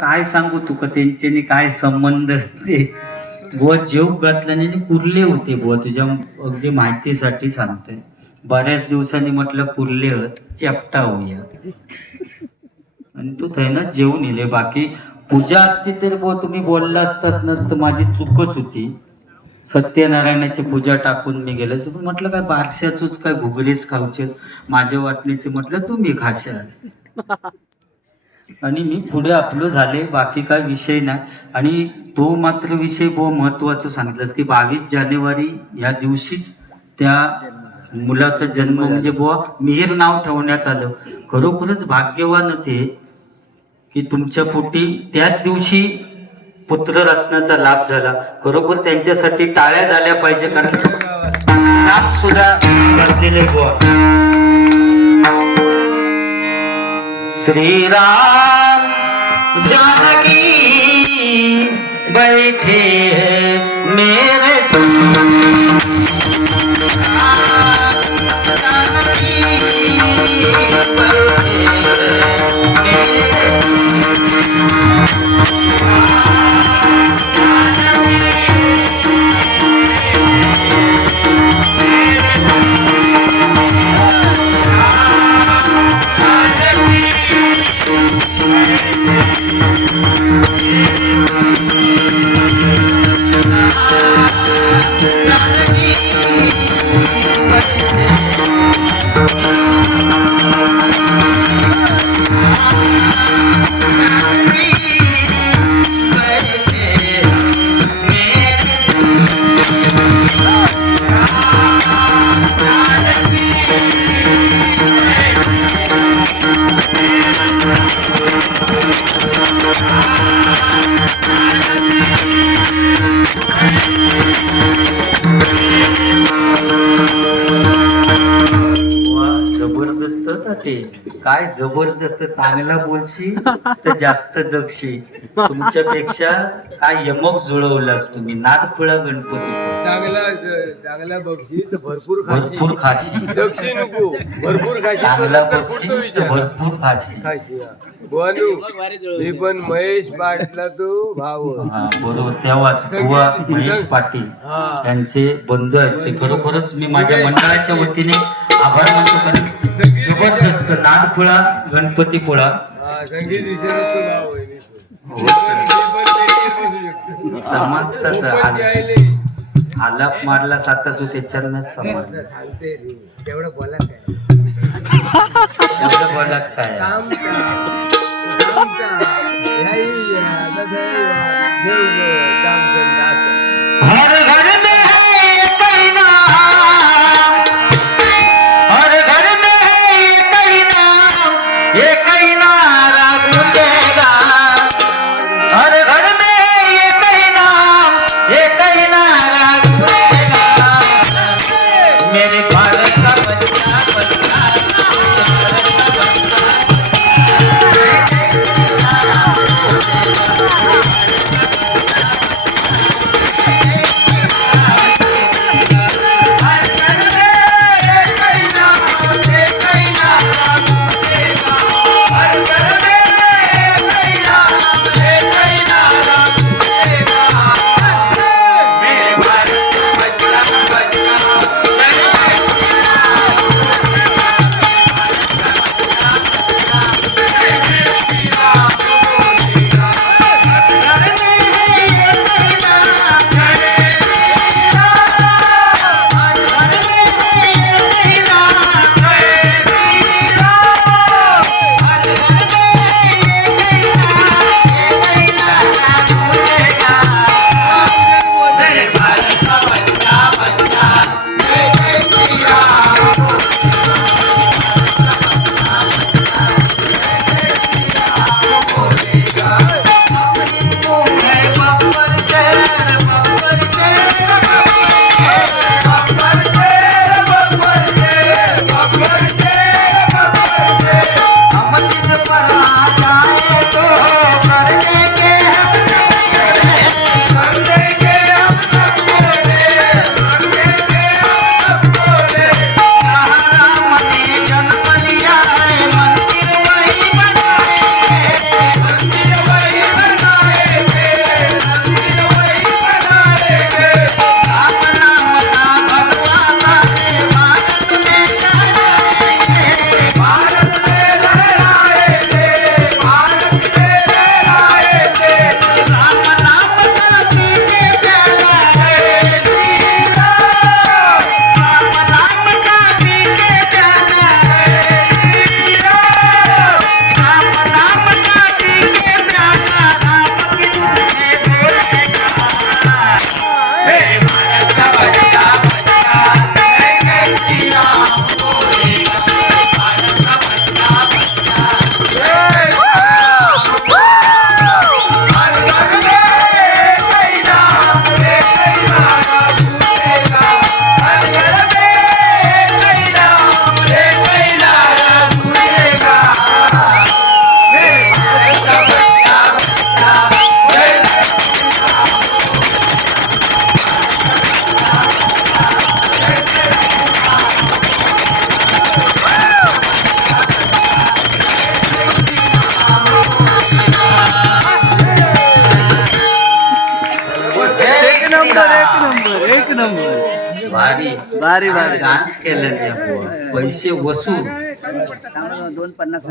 काय सांगू तुका? त्यांच्यानी काय संबंध ते बुवा जेव घातल्याने पुरले होते बुवा. तुझ्या अगदी माहितीसाठी सांगते बऱ्याच दिवसांनी म्हटलं पुरले होत होऊया. आणि तू थंय ना जेवून येले. बाकी पूजा असती तर बुवा तुम्ही बोलला असतास ना तर माझी चूकच होती. सत्यनारायणाची पूजा टाकून मी गेलो तर म्हटलं काय बारशाचूच काय घुगरीच खाऊचे माझ्या वाटणीचे म्हटलं तुम्ही खाशाल. आणि मी पुढे आपलं झाले बाकी काय विषय नाही. आणि तो मात्र विषय बहु महत्वाचं सांगितलंस की बावीस जानेवारी या दिवशीच त्या मुलाचा जन्म म्हणजे बुवा मिहीर नाव ठेवण्यात आलं. खरोखरच भाग्यवान ते की तुमच्या पोटी त्याच दिवशी पुत्ररत्नाचा लाभ झाला. खरोखर त्यांच्यासाठी टाळ्या झाल्या पाहिजे कारण नाम सुद्धा बदलेले बुवा. श्रीराम जानकी बैठे हैं मेरे you. जबरदस्त ना ते. काय जबरदस्त चांगला बोलशी तर जास्त जगशी. तुमच्यापेक्षा काय यमक जुळवलास तुम्ही? नादखुळा गणपती. चांगला चांगला बक्षी तर भरपूर खाशी. भरपूर खाशी. दक्षिण नको भरपूर खाशी. चांगला तर बक्षी पुढचं तर विचार. भरपूर खाशी. खाशी हा. मी पण महेश पाटला तो भाव हा, बरोबर. तेव्हाच बुवा महेश पाटील. यांचे बंधू आहेत. ते खरोखरच मी माझ्या मंडळाच्या वतीने आभार मानतो कारण जबरदस्त नादखुळा गणपतीपुळा. हा. समजतच. आलाप मारला साताच त्याच्यानंच समज सांगते रे. तेवढं बोला काय? एवढं बोलात काय? काम नंबर भारी भारी. भारी डान्स केलं पैसे वसूल. दोन पन्नास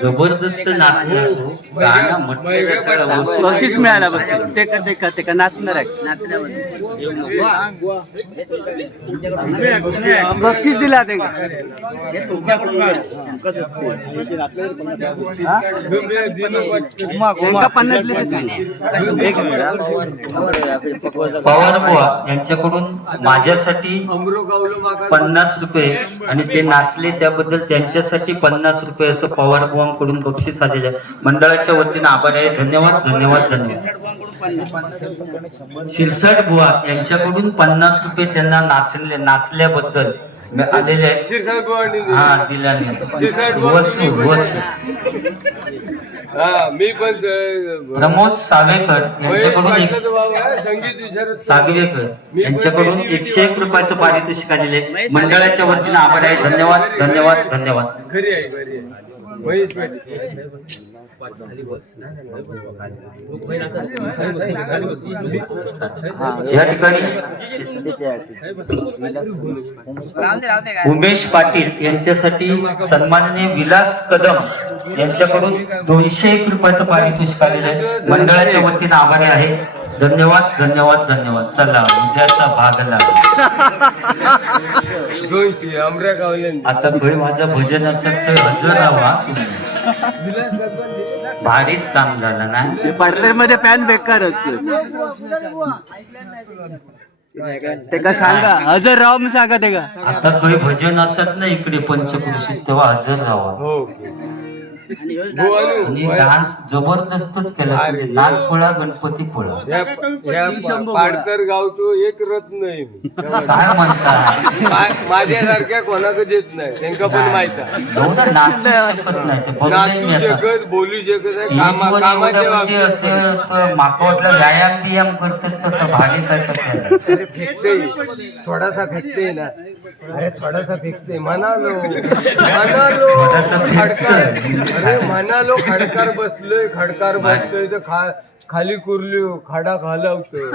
जबरदस्त बक्षीस मिळालं बक्षीस ते का ते का ते का नाचणार आहे बक्षीस दिला ते का? त्यांका पन्नास पवार बुवा यांच्याकडून माझ्यासाठी पन्नास रुपये आणि ते नाचले त्याबद्दल त्यांच्यासाठी पन्नास रुपये असं पवार बुवांकडून बक्षीस आलेलं आहे. मंडळाच्या वतीनं आभार आहे. धन्यवाद धन्यवाद धन्यवाद. शिरसाट बुवा यांच्याकडून पन्नास रुपये त्यांना नाचले नाचल्याबद्दल आलेले आहेत. हा दिल्याने. वस्तू वस्तू. हा मी पण अं, प्रमोद सावेकर महेश यांच्याकडून एक पाटलाचा भाऊ आहे संगीत विशारद सागवेकर यांच्याकडून एकशे एक रुपयाचं पारितोषिक आलेले आहे. मंडळाच्या वतीनं आभार आहे. धन्यवाद धन्यवाद धन्यवाद. खरी आहे खरी आहे. महेश पाटील. या ठिकाणी उमेश पाटील यांच्यासाठी सन्माननीय विलास कदम यांच्याकडून दोनशे एक रुपयाचं पारितोषिक आलेलं आहे मंडळाच्या वतीनं आभारी आहे धन्यवाद धन्यवाद धन्यवाद चला उद्याचा अमऱ्या गावल्यांनी आता माझं भजन असेल तर हजर राहा. भारीच काम झालं ना? पार्लरमध्ये पॅन बेकारच. ते का सांगा? हजर राव मी सांगा ते का? आता खरी भजन असत ना इकडे पंचकृषीत तेव्हा हजर राहा हो. आणि डान्स जबरदस्तच केला म्हणजे नागपुळा गणपती पुळा पाडकर गावचो एक रत्न आहे काय म्हणता? माझ्यासारख्या कोणाकडे देत नाही. त्यांका पण माहीत शकत बोलू शकत म्हणजे बाबतीत असं तर माका वाटलं व्यायाम बियाम करतात तसं भारी काय फेकते थोडासा फेकते ना. अरे थोडासा फेकते म्हणालो म्हणालो अरे म्हणालो खडकार बसलोय खडकार बसलोय तर खा खाली कुरल्यो खाडा खालावतो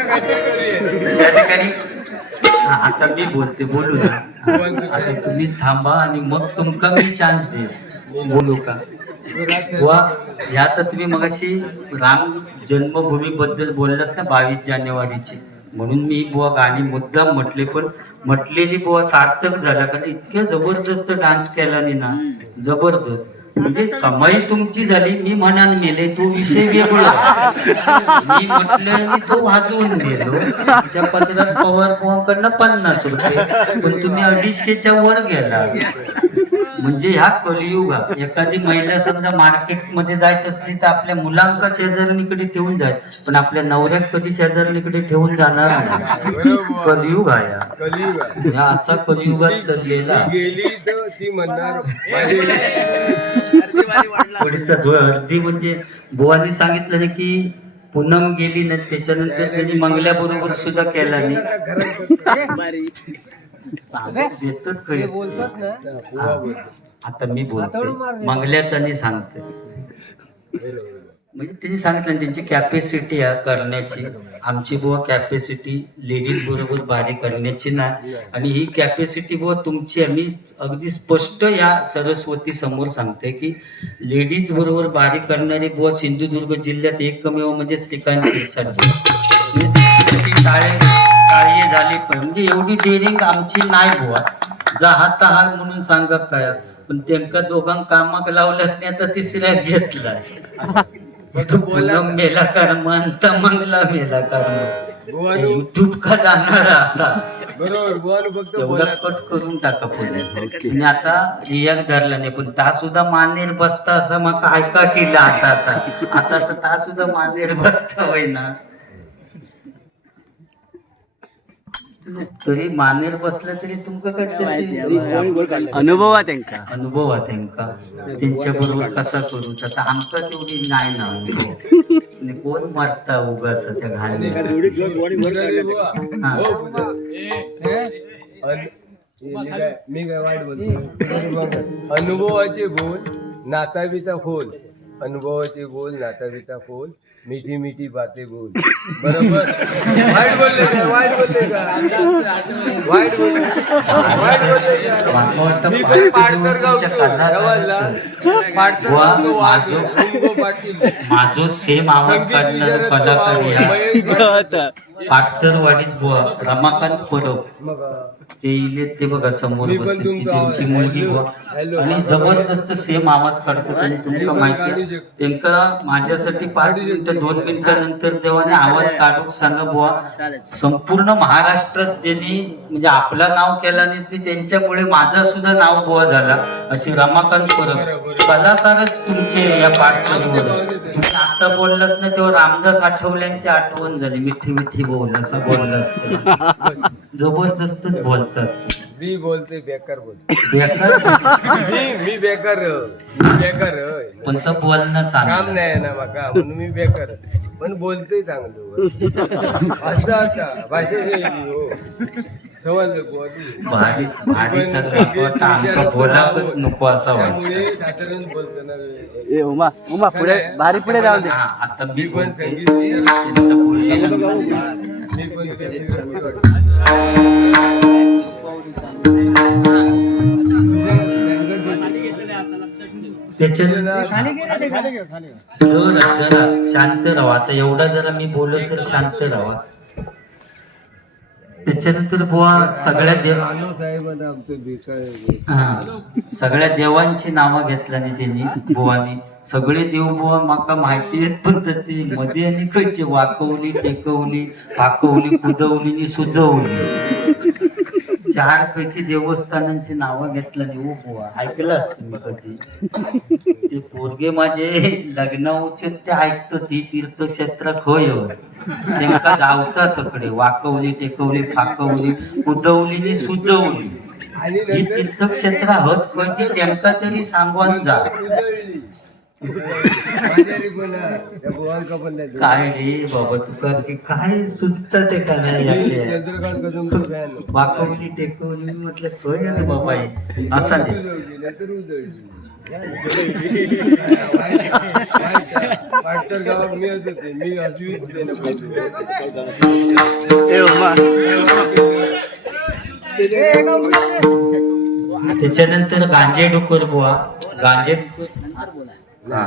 त्या ठिकाणी हा, आता मी बोलते बोलू ना. हा, आता तुम्ही थांबा आणि मग तुमका मी चान्स दे बोलू का? वा ह्या तर तुम्ही मगाशी राम जन्मभूमी बद्दल बोललात ना बावीस जानेवारीची. म्हणून मी बुवा गाणी मुद्दाम म्हटले पण म्हटलेली बुवा सार्थक झाला कारण इतक्या जबरदस्त डान्स केला नी ना जबरदस्त. म्हणजे कमाई तुमची झाली मी मनान गेले तो विषय वेगळा. मी म्हटलं आणि तो वाजवून गेलो. तुमच्या पत्रात पवार पवारकडनं पन्नास रुपये. पण तुम्ही अडीचशेच्या वर गेला. म्हणजे ह्या कलियुगा एखादी महिला समजा मार्केटमध्ये जायची असली तर आपल्या मुलांका शेजारणीकडे ठेवून जाय. पण आपल्या नवऱ्यात कधी शेजारणीकडे ठेवून जाणार नाही. कलियुग आहे असा कलियुगात चाललेला गेली तर ती म्हणणार थोडीसा जो अर्धी म्हणजे बुवानी सांगितलं ना की पूनम गेली ना त्याच्यानंतर त्यांनी मंगल्या बरोबर सुद्धा केला नाही. देतात खरी. हा. आता मी बोलतो मंगल्याचा नाही सांगते म्हणजे त्यांनी सांगितलं त्यांची कॅपॅसिटी करण्याची आमची बुवा कॅपॅसिटी लेडीज बरोबर बारी करण्याची नाही आणि ही कॅपॅसिटी बुवा तुमची आम्ही अगदी स्पष्ट या सरस्वती समोर सांगते की लेडीज बरोबर बारी करणारी बुवा सिंधुदुर्ग जिल्ह्यात एकमेव म्हणजे श्रीकांत शिरसाट म्हणजे झाली पण म्हणजे एवढी डेअरिंग आमची नाही बुवा. जा हात हाल म्हणून सांगा काय. पण त्यांका दोघांक कामाक लावल्यास नाही आता तिसऱ्या घेतला. पूनम मेला कर्म अंत मंगला मेला कर्म का जाणार आता. बरोबर कट करून टाका पुढे. आणि आता रियाक धरला नाही पण ता सुद्धा मानेर बसता असं मका ऐका केला आता असा. आता असं ता सुद्धा मानेर बसता होईना तरी मानेर बसलं तरी तुमका कडते अनुभव आहे त्यांका अनुभव आहे त्यांका त्यांच्या बरोबर कसा करू? आता आमका तेवढी नाही ना. आणि कोण मारता उगाच त्या. हा. हो, हे मी काय वाईट बोलतो. अनुभवाचे बोल नाताबीचा खोल. अनुभवाचे बोल नाता बिता बोल मिठी मिठी बाते बोल. बरोबर? वाईट बोलले का? वाईट बोलले का? वाईट बोलले वाईट बोलले का? मी पण पाडकर गावतो. पाडकर गावतो वाजो माझं- झुमको पाटील. माझो सेम आवाज काढणारा पाटसरवाडीत बुवा रमाकांत परब मग ते इले ते बघा समोर मी पण बसले ती तुमचा आवाज- त्यांची मुलगी. आणि जबरदस्त सेम आवाज काढतो आणि तुमका माहिती. त्यांका माझ्यासाठी पाच मिनिटं दोन मिनिटानंतर देवाने आवाज काढूक सांगा बुवा. संपूर्ण महाराष्ट्रात ज्यांनी म्हणजे आपलं नाव केलं नाही त्यांच्यामुळे माझा सुद्धा नाव बुवा झाला. अशी रमाकांत परब कलाकारच तुमचे या पाठवर आता बोललाच ना तेव्हा रामदास आठवल्यांची आठवण झाली. मिठी मिठी बोल असं बोललं असतं जबरदस्तच बोलतात मी बोलते बेकार बोलते बेकार? मी मी बेकार मी बेकार होय. पण तर बोलणं काम चांगलं नाही ना माका म्हणून मी बेकार. पण बोलतोय चांगलं असं आता भाषा नाही हो. समजलं बुवा? भारी भारी पण तर नको आता आमचं बोलावंच नको असं वाटतं. त्यामुळे साधारण बोलतो ना ए उमा उमा पुढे भारी पुढे जाऊ दे. हा, आता मी मी पण बोलते संगीत मी पण शांत राहा. आता एवढा जरा मी बोलत तर शांत राहा. त्याच्यानंतर बुवा सगळ्या देव हा. सगळ्या देवांची नावं घेतल्याने त्यांनी बुवानी सगळे देव बुवा माका माहिती आहेत पण तर ती मध्ये आणि खयची वाकवली टेकवली पाकवली कुदवली आणि सुजवली. चार खयची देवस्थानांची नावं घेतल्याने बुवा ऐकलं असतं मी कधी. ते पोरगे माझे लग्नाचे ते ऐकतो ती तीर्थक्षेत्र खय हो. त्यांना जावचा तकडे वाकवली टेकवली फाकवली उदवली आणि सुजवली. ही तीर्थक्षेत्र तीर्थक्षेत्र होत ती त्यांका तरी सांगून जा. काय रे बाबा तुका ते काय सुचत ते का नाही मी आहे. टेकवली म्हटलं बाबा असा त्याच्यानंतर गांजे डुकर बुवा. गांजे हा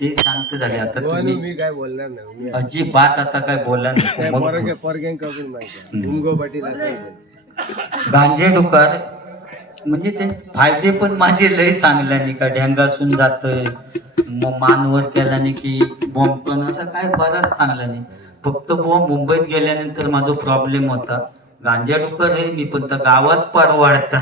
ते शांत झाले. आता तुम्ही मी काय बोलणार नाही. अजिबात आता काय बोला त्या नको पोरग्या पोरग्यांका पण माहिती आहे. उमगो पाटील असं गांजे डुकर म्हणजे ते फायदे पण माझे लय चांगल्याने का? ढ्यांगासून जातोय. मग मानवर केल्याने की बॉम्ब पण असं काय बराच चांगला नाही. फक्त बुवा मुंबईत गेल्यानंतर माझा प्रॉब्लेम होता. गांजा डुकर आहे मी पण तर गावात परवडता.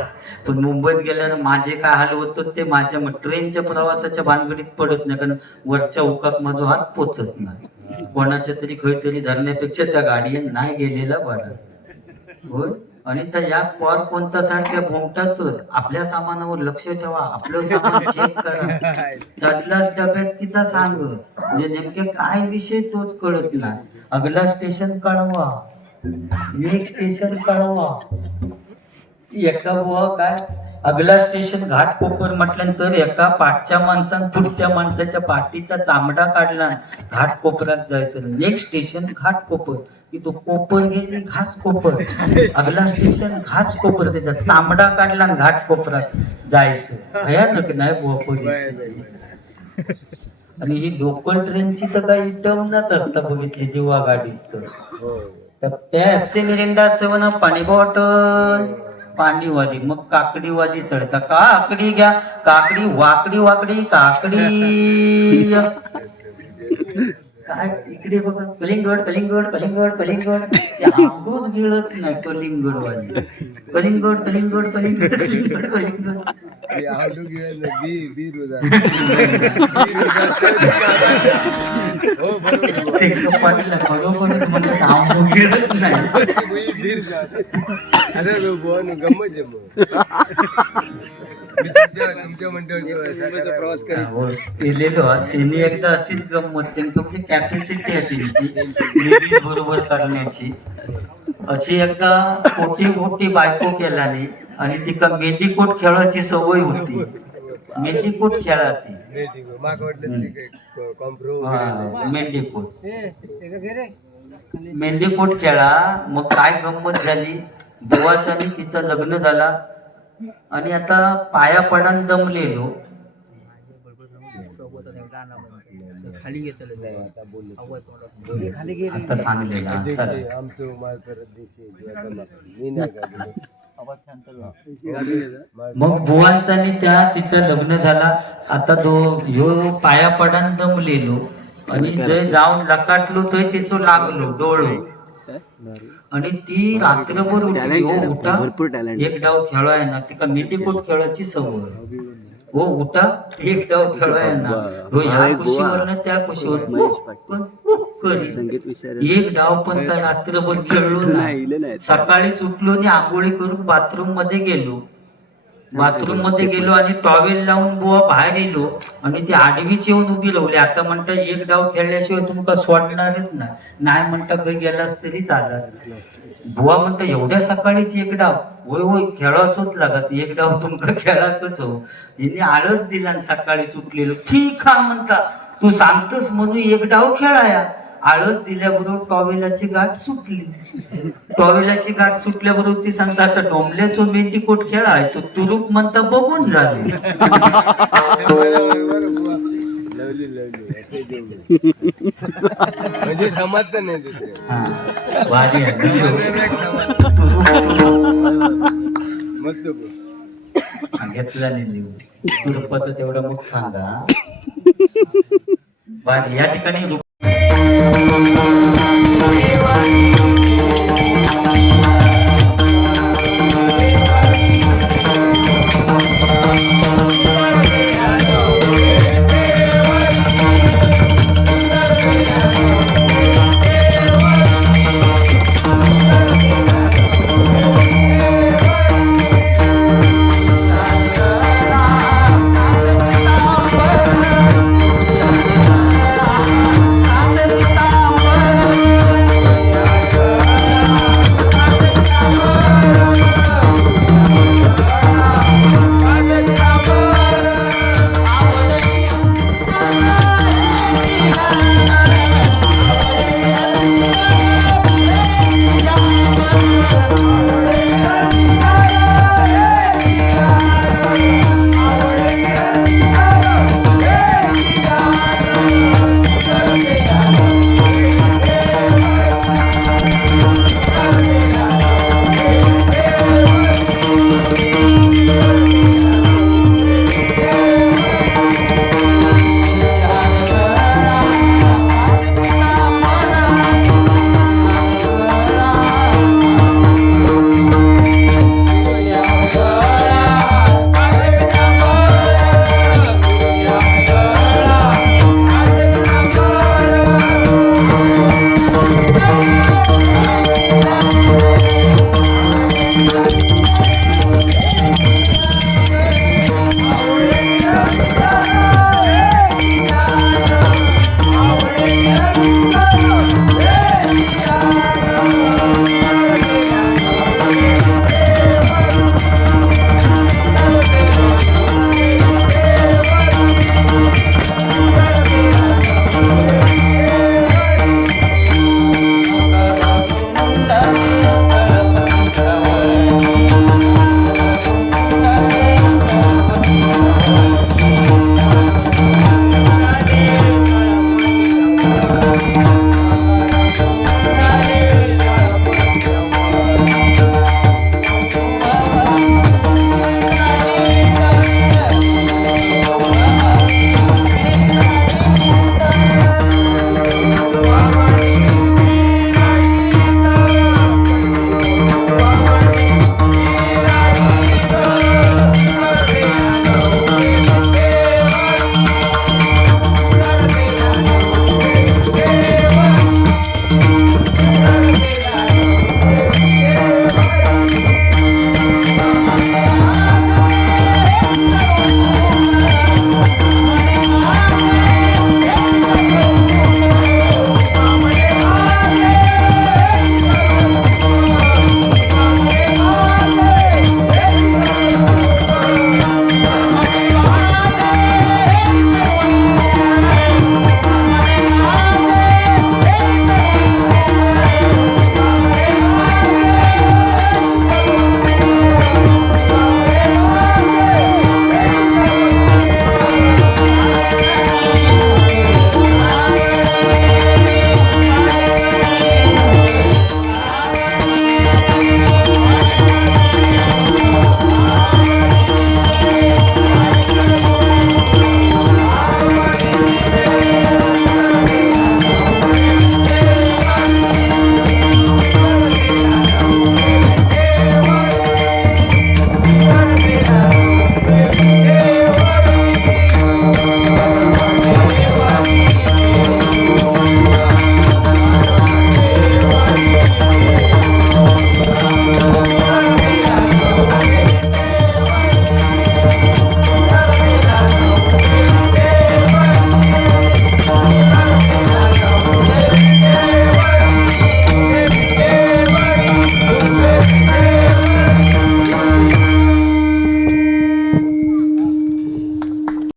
पण मुंबईत गेल्यानं माझे काय हाल होत ते माझ्या मग ट्रेनच्या प्रवासाच्या भानगडीत पडत नाही कारण वरच्या उकात माझा हात पोचत नाही. कोणाच्या तरी खय तरी धरण्यापेक्षा त्या गाडीने नाही गेलेला बरा. होय? आणि त्या या पॉर कोणता सारख्या भोंगटातच आपल्या सामानावर लक्ष ठेवा आपलं सामान चेक करा. चढलाच डब्यात तिथं सांग म्हणजे नेमके काय विषय तोच कळत नाही. अगला स्टेशन कळवा. नेक्स्ट स्टेशन कळवा. एका बुवा काय? अगला स्टेशन घाट कोपर म्हटल्यानंतर एका पाठच्या माणसानं पुढच्या माणसाच्या पाठीचा चामडा काढला. घाट कोपरात जायचं. Next station Ghatkopar. की तो कोपर गेली घास कोपर. अगला स्टेशन घास कोपर. त्याचा चामडा काढला आणि घाट कोपरात जायचं. भयानक नाही बुवा आणि ही लोकल ट्रेनची तर काही टर्मच असता बघितली दिवा गाडीत तर हो. तर पेप्सी मिरिंडा सेवन पाणी बॉटल पाणीवाली मग काकडीवाली चढता काकडी घ्या काकडी वाकडी वाकडी काकडी. काय? इकडे बघा कलिंगड कलिंगड कलिंगड कलिंगड. आंबोच गिळत नाही कलिंगड वाली कलिंगड कलिंगड कलिंगड. कलिंगड कलिंगड बरोबर ते कपाटला बरोबर म्हणलं आंबो गिळत नाही. अरे गंमत प्रवास हो, केलेलो त्यांनी एकदा अशीच गंमत त्यांची कॅपॅसिटी आहे त्यांची बरोबर करण्याची. अशी एकदा मोठी मोठी बायको केल्याने आणि तिका मेंढीकोट खेळाची सवय होती. मेंढीकोट खेळा ती मेंढी माग वाटलं ते काही कॉम्प्रो वगैरे. नाही. हा, मेंढीकोट मेंढीकोट खेळा मग काय गंमत झाली? आणि तिचं लग्न झाला. आणि आता पाया पडान दमलेलो. आता सांगलेला मग बुवांचा आणि त्या तिचं लग्न झाला. आता तो ह्यो पाया पडान दमलेलो. आणि जे जाऊन लकाटलो तो तिचो लागलो डोळो. आणि ती रात्रभर उठली Talent हो उठा. भरपूर. एक डाव खेळाय ना तिका मेंढीकोट खेळायची सवय हो उठा एक डाव खेळाय ना. हो ह्या हा, एक बुवा. खुशीवर त्या विषय एक डाव पण काय रात्रभर खेळलो नाही सकाळीच उठलो आणि आंघोळी करून बाथरूममध्ये गेलो. बाथरूममध्ये गेलो आणि टॉवेल लावून बुवा बाहेर येलो आणि ती आडवीच येऊन उभी राहिली. आता म्हणता एक डाव खेळल्याशिवाय तुमका सोडणारच नाही. नाही म्हणता काही गेलास तरी चालत बुवा म्हणता एवढ्या सकाळीच एक डाव. होय होय खेळाचोच लागत. एक डाव तुमका खेळातच हो. हिने आळस दिला आणि चुकलेलो. ठीक हा म्हणता. तू सांगतोस म्हणून एक डाव खेळाया. आळस दिल्याबरोबर टॉवेलाची गाठ सुटली. टॉवेलाची गाठ सुटल्याबरोबर ती सांगता आता डोंबल्याचो मेंढी कोट खेळा आहे तो तुरुप म्हणता बघून झाले. म्हणजे समजत नाही. मस्त घेतला नाही लिहून तुरुपाचं तेवढं मग सांगा. या ठिकाणी Thank you.